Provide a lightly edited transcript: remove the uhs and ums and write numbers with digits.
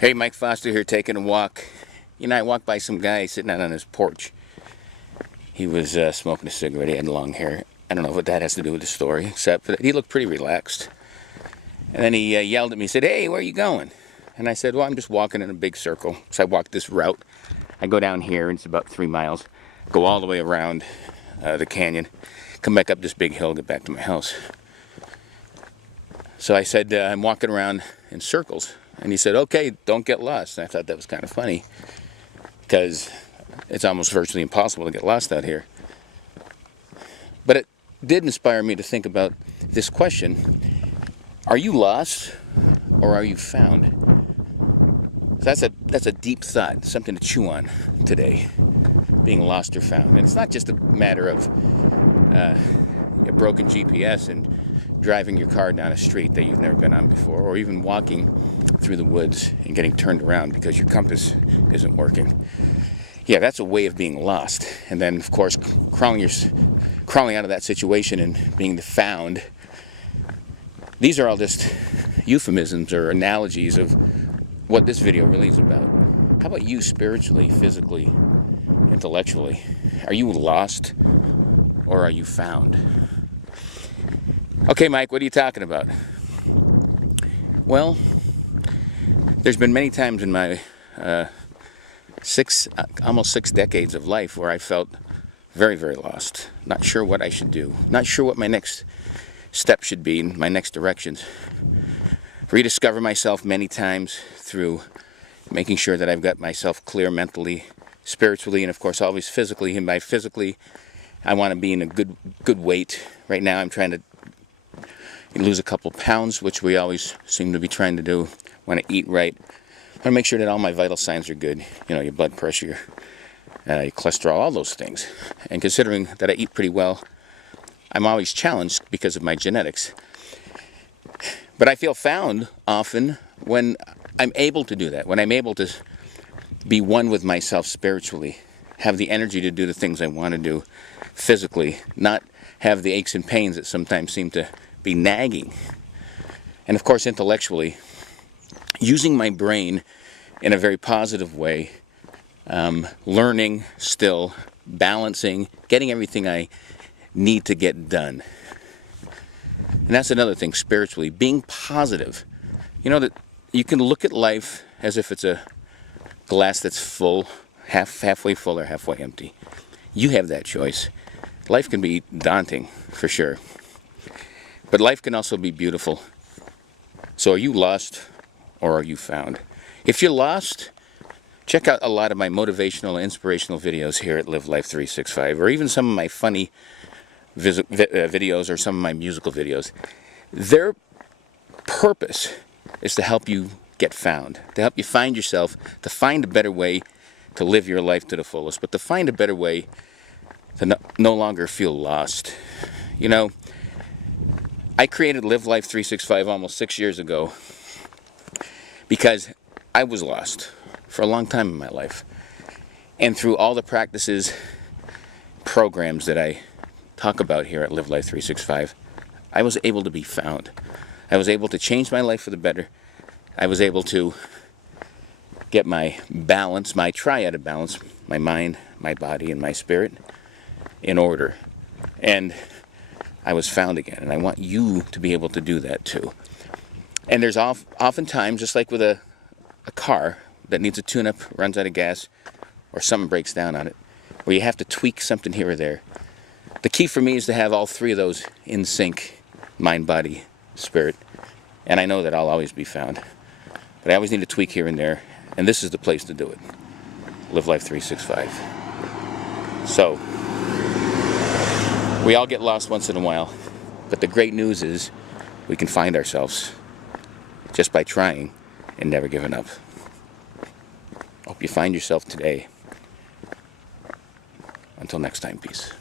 Hey, Mike Foster here, taking a walk. You know, I walked by some guy sitting out on his porch. He was smoking a cigarette. He had long hair. I don't know what that has to do with the story, except that he looked pretty relaxed. And then he yelled at me, said, "Hey, where are you going?" And I said, "Well, I'm just walking in a big circle." So I walked this route. I go down here, and it's about 3 miles. Go all the way around the canyon. Come back up this big hill, get back to my house. So I said, I'm walking around in circles. And he said, "Okay, don't get lost." And I thought that was kind of funny, because it's almost virtually impossible to get lost out here. But it did inspire me to think about this question: are you lost, or are you found? So that's a deep thought, something to chew on today, being lost or found. And it's not just a matter of a broken GPS and driving your car down a street that you've never been on before, or even walking through the woods and getting turned around because your compass isn't working. Yeah, that's a way of being lost. And then, of course, crawling out of that situation and being found. These are all just euphemisms or analogies of what this video really is about. How about you spiritually, physically, intellectually? Are you lost, or are you found? Okay, Mike, what are you talking about? Well, there's been many times in my almost 6 decades of life where I felt very, very lost. Not sure what I should do. Not sure what my next step should be, my next directions. Rediscover myself many times through making sure that I've got myself clear mentally, spiritually, and of course always physically. And by physically, I want to be in a good weight. Right now I'm trying to lose a couple pounds, which we always seem to be trying to do. Want to eat right. I want to make sure that all my vital signs are good. You know, your blood pressure, your cholesterol, all those things. And considering that I eat pretty well, I'm always challenged because of my genetics. But I feel found often when I'm able to do that, when I'm able to be one with myself spiritually, have the energy to do the things I want to do physically, not have the aches and pains that sometimes seem to be nagging. And of course, intellectually, using my brain in a very positive way, learning still, balancing, getting everything I need to get done. And that's another thing, spiritually, being positive. You know, that you can look at life as if it's a glass that's full, halfway full or halfway empty. You have that choice. Life can be daunting, for sure. But life can also be beautiful. So are you lost, or are you found? If you're lost, check out a lot of my motivational, inspirational videos here at Live Life 365, or even some of my funny videos or some of my musical videos. Their purpose is to help you get found, to help you find yourself, to find a better way to live your life to the fullest, but to find a better way to no longer feel lost. You know, I created Live Life 365 almost 6 years ago because I was lost for a long time in my life. And through all the practices, programs that I talk about here at Live Life 365, I was able to be found. I was able to change my life for the better. I was able to get my balance, my triad of balance, my mind, my body, and my spirit in order. And I was found again, and I want you to be able to do that too. And there's oftentimes, just like with a car that needs a tune-up, runs out of gas, or something breaks down on it, where you have to tweak something here or there. The key for me is to have all three of those in sync: mind, body, spirit. And I know that I'll always be found. But I always need to tweak here and there, and this is the place to do it. Live Life 365. So, we all get lost once in a while, but the great news is we can find ourselves just by trying and never giving up. Hope you find yourself today. Until next time, peace.